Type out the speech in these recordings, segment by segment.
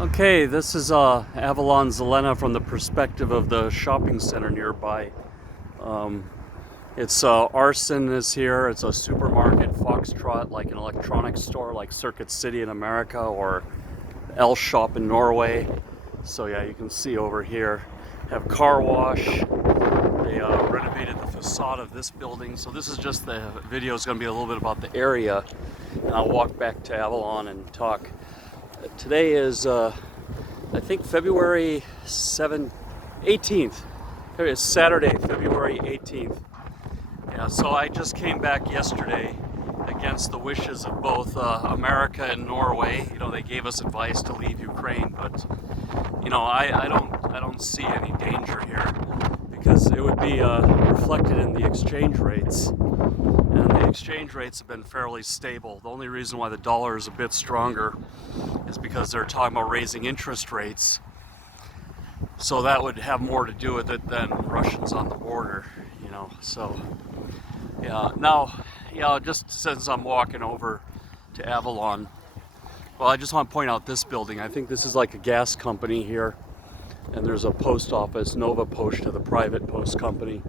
Okay, this is Avalon Zelena from the perspective of the shopping center nearby. Um, it's Arson is here. It's a supermarket, Foxtrot, like an electronics store, like Circuit City in America or L Shop in Norway. So yeah, you can see over here have car wash. They renovated the facade of this building. So this is just the video is going to be a little bit about the area, and I'll walk back to Avalon and talk. Today is, I think, February 18th. It's Saturday, February 18th. Yeah, so I just came back yesterday against the wishes of both America and Norway. You know, they gave us advice to leave Ukraine, but you know, I don't see any danger here because it would be reflected in the exchange rates. And the exchange rates have been fairly stable. The only reason why the dollar is a bit stronger is because they're talking about raising interest rates. So that would have more to do with it than Russians on the border, you know. So yeah, now, yeah, just since I'm walking over to Avalon, well, I just want to point out this building. I think this is like a gas company here, and there's a post office, Nova Post, the private post company.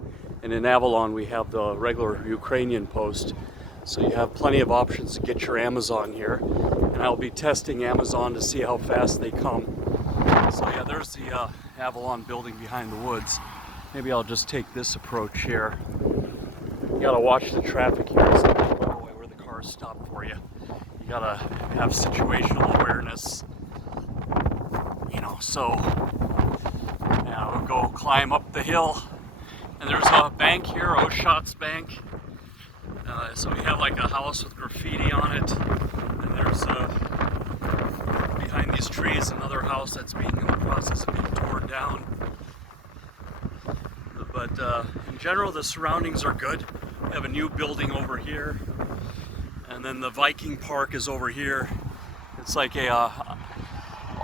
And in Avalon, we have the regular Ukrainian post. So you have plenty of options to get your Amazon here. And I'll be testing Amazon to see how fast they come. So yeah, there's the Avalon building behind the woods. Maybe I'll just take this approach here. You gotta watch the traffic here. It's not the motorway where the cars stop for you. You gotta have situational awareness. You know, so yeah, we'll go climb up the hill. And there's a bank here, Oshot's Bank. So we have like a house with graffiti on it. And there's behind these trees another house that's being in the process of being torn down. But in general, the surroundings are good. We have a new building over here. And then the Viking Park is over here. It's like a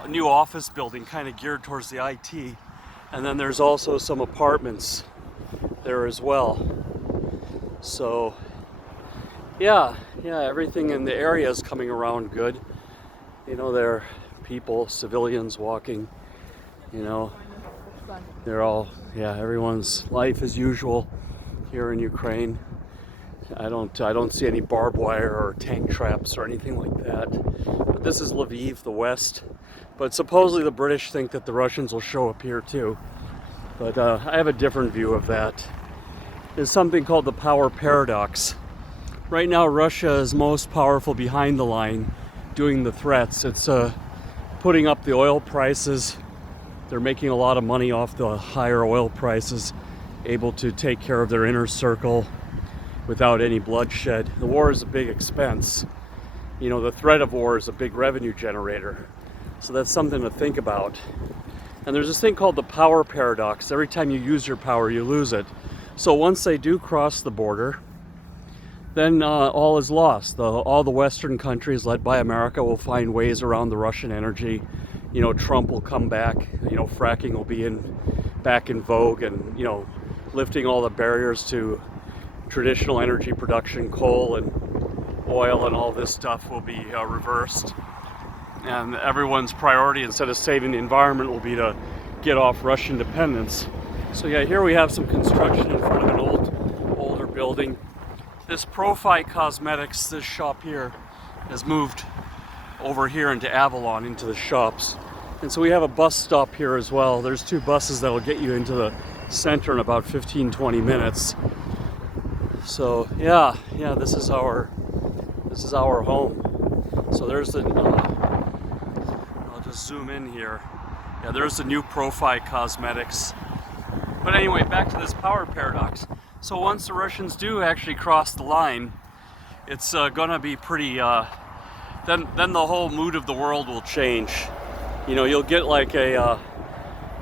new office building kind of geared towards the IT. And then there's also some apartments there as well. So yeah, everything in the area is coming around good. You know, there are people, civilians walking, you know, they're all, yeah, everyone's life as usual here in Ukraine. I don't see any barbed wire or tank traps or anything like that. But this is Lviv, the west. But supposedly the British think that the Russians will show up here too. But I have a different view of that. There's something called the power paradox. Right now, Russia is most powerful behind the line, doing the threats. It's putting up the oil prices. They're making a lot of money off the higher oil prices, able to take care of their inner circle without any bloodshed. The war is a big expense. You know, the threat of war is a big revenue generator. So that's something to think about. And there's this thing called the power paradox. Every time you use your power, you lose it. So once they do cross the border, then all is lost. All the Western countries led by America will find ways around the Russian energy. You know, Trump will come back. You know, fracking will be back in vogue, and you know, lifting all the barriers to traditional energy production, coal and oil and all this stuff will be reversed. And everyone's priority, instead of saving the environment, will be to get off Russian dependence. So yeah, here we have some construction in front of an older building. This Profi Cosmetics, this shop here, has moved over here into Avalon, into the shops. And so we have a bus stop here as well. There's two buses that will get you into the center in about 15-20 minutes. So yeah, this is our home. So there's the I'll just zoom in here. Yeah, there's the new Profi Cosmetics. But anyway, back to this power paradox. So once the Russians do actually cross the line, it's gonna be pretty, then the whole mood of the world will change. You know, you'll get like a,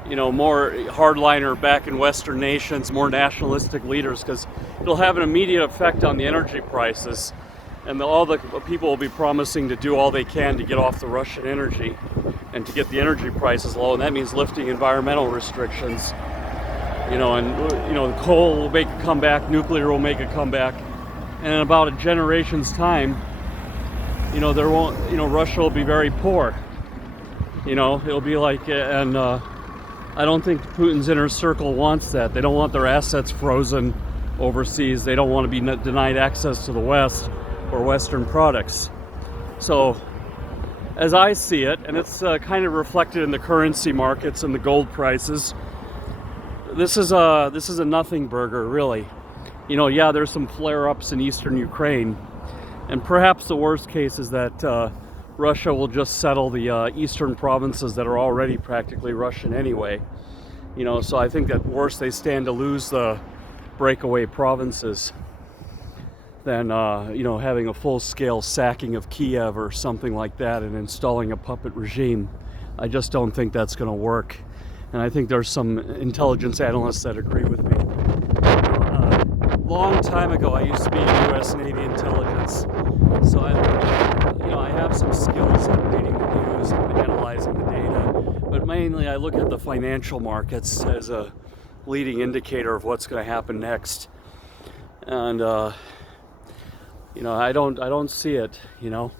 you know, more hardliner back in Western nations, more nationalistic leaders, because it'll have an immediate effect on the energy prices. And all the people will be promising to do all they can to get off the Russian energy and to get the energy prices low, and that means lifting environmental restrictions. You know, and you know, coal will make a comeback, nuclear will make a comeback, and in about a generation's time, you know, Russia will be very poor. You know, it'll be like, and I don't think Putin's inner circle wants that. They don't want their assets frozen overseas. They don't want to be denied access to the West or Western products. So, as I see it, and it's kind of reflected in the currency markets and the gold prices, this is a nothing burger, really. You know, yeah, there's some flare-ups in eastern Ukraine, and perhaps the worst case is that Russia will just settle the eastern provinces that are already practically Russian anyway. You know, so I think that worse they stand to lose the breakaway provinces than you know, having a full-scale sacking of Kiev or something like that and installing a puppet regime. I just don't think that's going to work, and I think there's some intelligence analysts that agree with me. Long time ago, I used to be in U.S. Navy intelligence, so I have some skills at reading the news and analyzing the data, but mainly I look at the financial markets as a leading indicator of what's going to happen next. And you know, I don't see it. You know,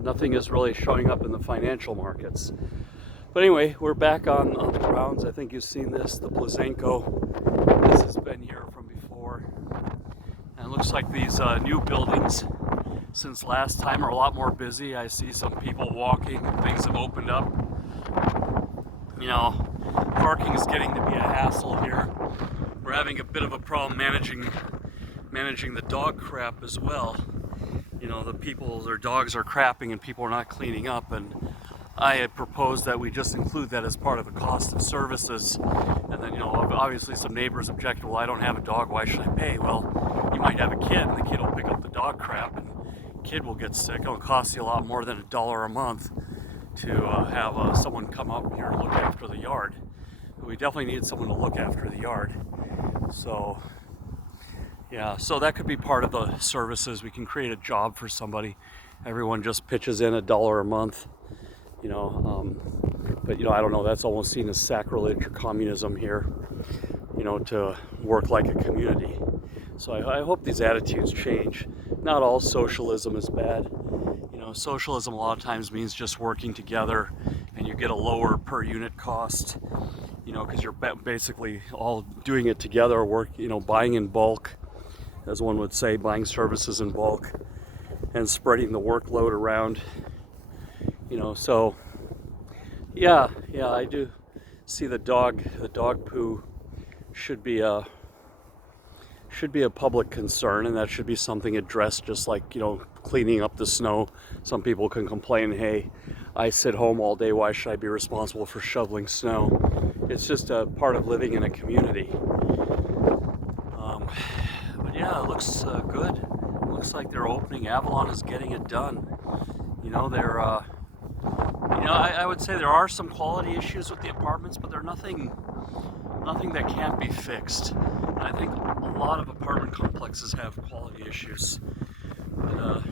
nothing is really showing up in the financial markets. But anyway, we're back on the grounds. I think you've seen this, the Blazhenko. This has been here from before, and it looks like these new buildings since last time are a lot more busy. I see some people walking, things have opened up. You know, parking is getting to be a hassle here. We're having a bit of a problem managing the dog crap as well. You know, their dogs are crapping and people are not cleaning up, and I had proposed that we just include that as part of the cost of services. And then, you know, obviously some neighbors objected, well, I don't have a dog, why should I pay? Well, you might have a kid and the kid will pick up the dog crap and kid will get sick. It'll cost you a lot more than $1 a month to have someone come up here and look after the yard. But we definitely need someone to look after the yard. So yeah, so that could be part of the services. We can create a job for somebody. Everyone just pitches in $1 a month, you know. But you know, I don't know, that's almost seen as sacrilege or communism here, you know, to work like a community. So I hope these attitudes change. Not all socialism is bad. You know, socialism a lot of times means just working together and you get a lower per unit cost, you know, because you're basically all doing it together, you know, buying in bulk, as one would say, buying services in bulk and spreading the workload around, you know. So yeah, I do see the dog poo should be a public concern, and that should be something addressed, just like, you know, cleaning up the snow. Some people can complain, hey, I sit home all day, why should I be responsible for shoveling snow? It's just a part of living in a community. But yeah, it looks good. It looks like they're opening. Avalon is getting it done. You know, they're you know, I would say there are some quality issues with the apartments, but they're nothing that can't be fixed. And I think a lot of apartment complexes have quality issues. But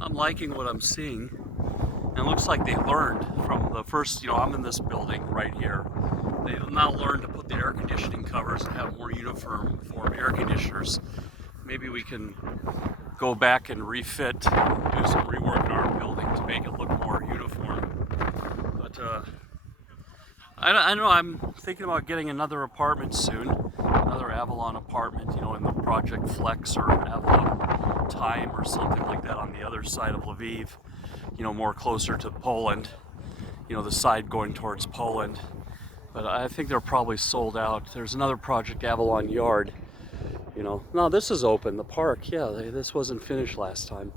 I'm liking what I'm seeing. And it looks like they learned from the first, you know, I'm in this building right here. They've now learned to put the air conditioning covers and have more uniform air conditioners. Maybe we can go back and refit, do some rework in our building to make it look more uniform. But I know, I'm thinking about getting another apartment soon, another Avalon apartment, you know, in the Project Flex or Avalon Time or something like that on the other side of Lviv, you know, more closer to Poland, you know, the side going towards Poland. But I think they're probably sold out. There's another project, Avalon Yard, you know. No, this is open, the park, yeah, this wasn't finished last time.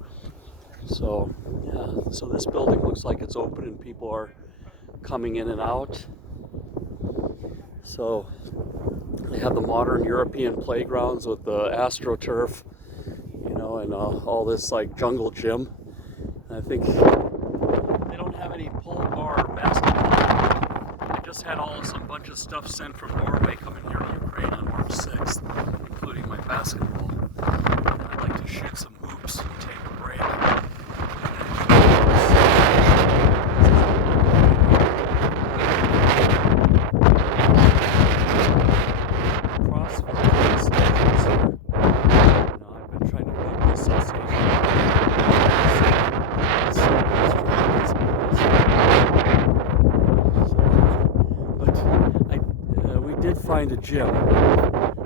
So, yeah, so this building looks like it's open and people are coming in and out. So they have the modern European playgrounds with the AstroTurf, you know, and all this like jungle gym. And I think they don't have any pull bar basketball. I just had some bunch of stuff sent from Norway coming here to Ukraine on March 6th, including my basketball. I'd like to shoot some hoops and take a break. find a gym.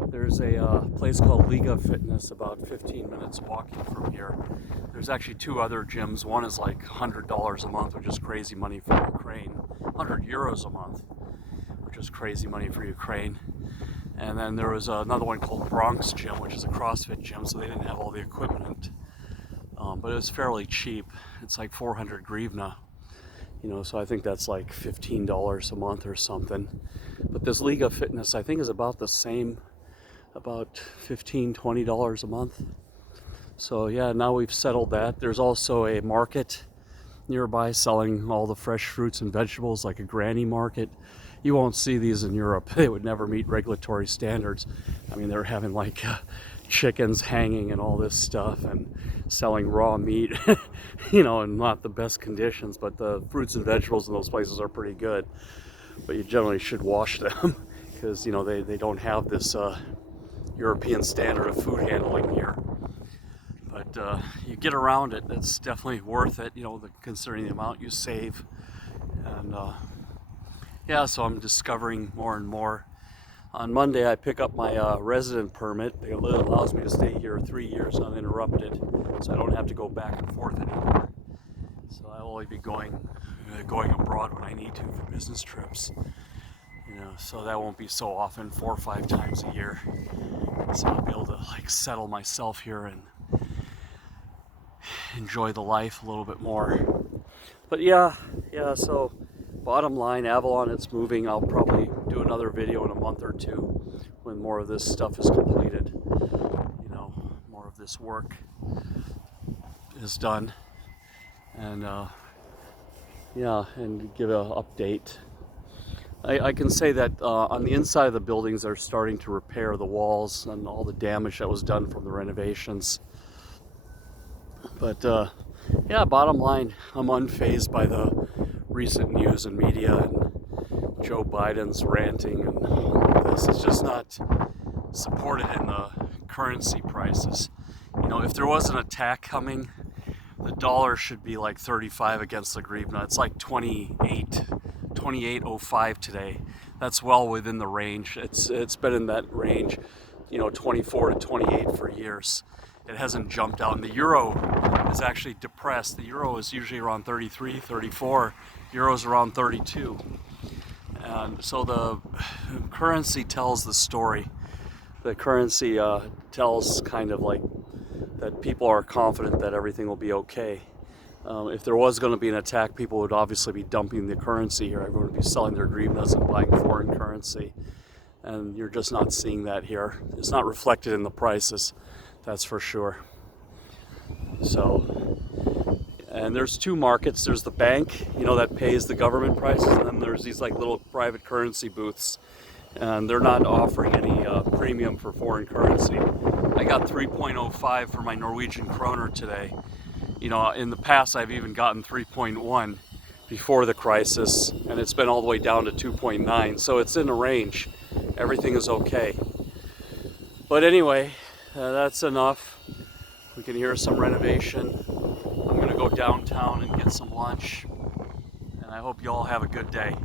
There's a place called Liga Fitness about 15 minutes walking from here. There's actually two other gyms. One is like $100 a month, which is crazy money for Ukraine. 100 euros a month, which is crazy money for Ukraine. And then there was another one called Bronx Gym, which is a CrossFit gym, so they didn't have all the equipment. But it was fairly cheap. It's like 400 hryvnia, you know, so I think that's like $15 a month or something. But this Liga Fitness, I think, is about the same, about $15, $20 a month. So yeah, now we've settled that. There's also a market nearby selling all the fresh fruits and vegetables, like a granny market. You won't see these in Europe. They would never meet regulatory standards. I mean, they're having like chickens hanging and all this stuff and selling raw meat, you know, in not the best conditions, but the fruits and vegetables in those places are pretty good. But you generally should wash them because, you know, they don't have this European standard of food handling here. But you get around it. It's definitely worth it, you know, considering the amount you save. And yeah, so I'm discovering more and more. On Monday, I pick up my resident permit. It allows me to stay here 3 years uninterrupted, so I don't have to go back and forth anymore. So I'll only be going abroad when I need to for business trips. You know, so that won't be so often, 4 or 5 times a year. So I'll be able to like settle myself here and enjoy the life a little bit more. But yeah, so bottom line, Avalon, it's moving. I'll probably do another video in a month or two when more of this stuff is completed. You know, more of this work is done. And yeah, and give an update. I can say that on the inside of the buildings, they're starting to repair the walls and all the damage that was done from the renovations. But yeah, bottom line, I'm unfazed by the recent news and media and Joe Biden's ranting and all of this. It's just not supported in the currency prices. You know, if there was an attack coming, the dollar should be like 35 against the hryvnia. It's like 28.05 today. That's well within the range. It's been in that range, you know, 24 to 28 for years. It hasn't jumped out. And the euro is actually depressed. The euro is usually around 33, 34. Euro's around 32. And so the currency tells the story. The currency tells kind of like that people are confident that everything will be okay. If there was going to be an attack, people would obviously be dumping the currency here. Everyone would be selling their hryvnias and buying foreign currency. And you're just not seeing that here. It's not reflected in the prices, that's for sure. So, and there's two markets. There's the bank, you know, that pays the government prices, and then there's these like little private currency booths, and they're not offering any premium for foreign currency. I got 3.05 for my Norwegian kroner today. You know, in the past I've even gotten 3.1 before the crisis, and it's been all the way down to 2.9, so it's in a range. Everything is okay. But anyway, that's enough. We can hear some renovation. I'm gonna go downtown and get some lunch, and I hope you all have a good day.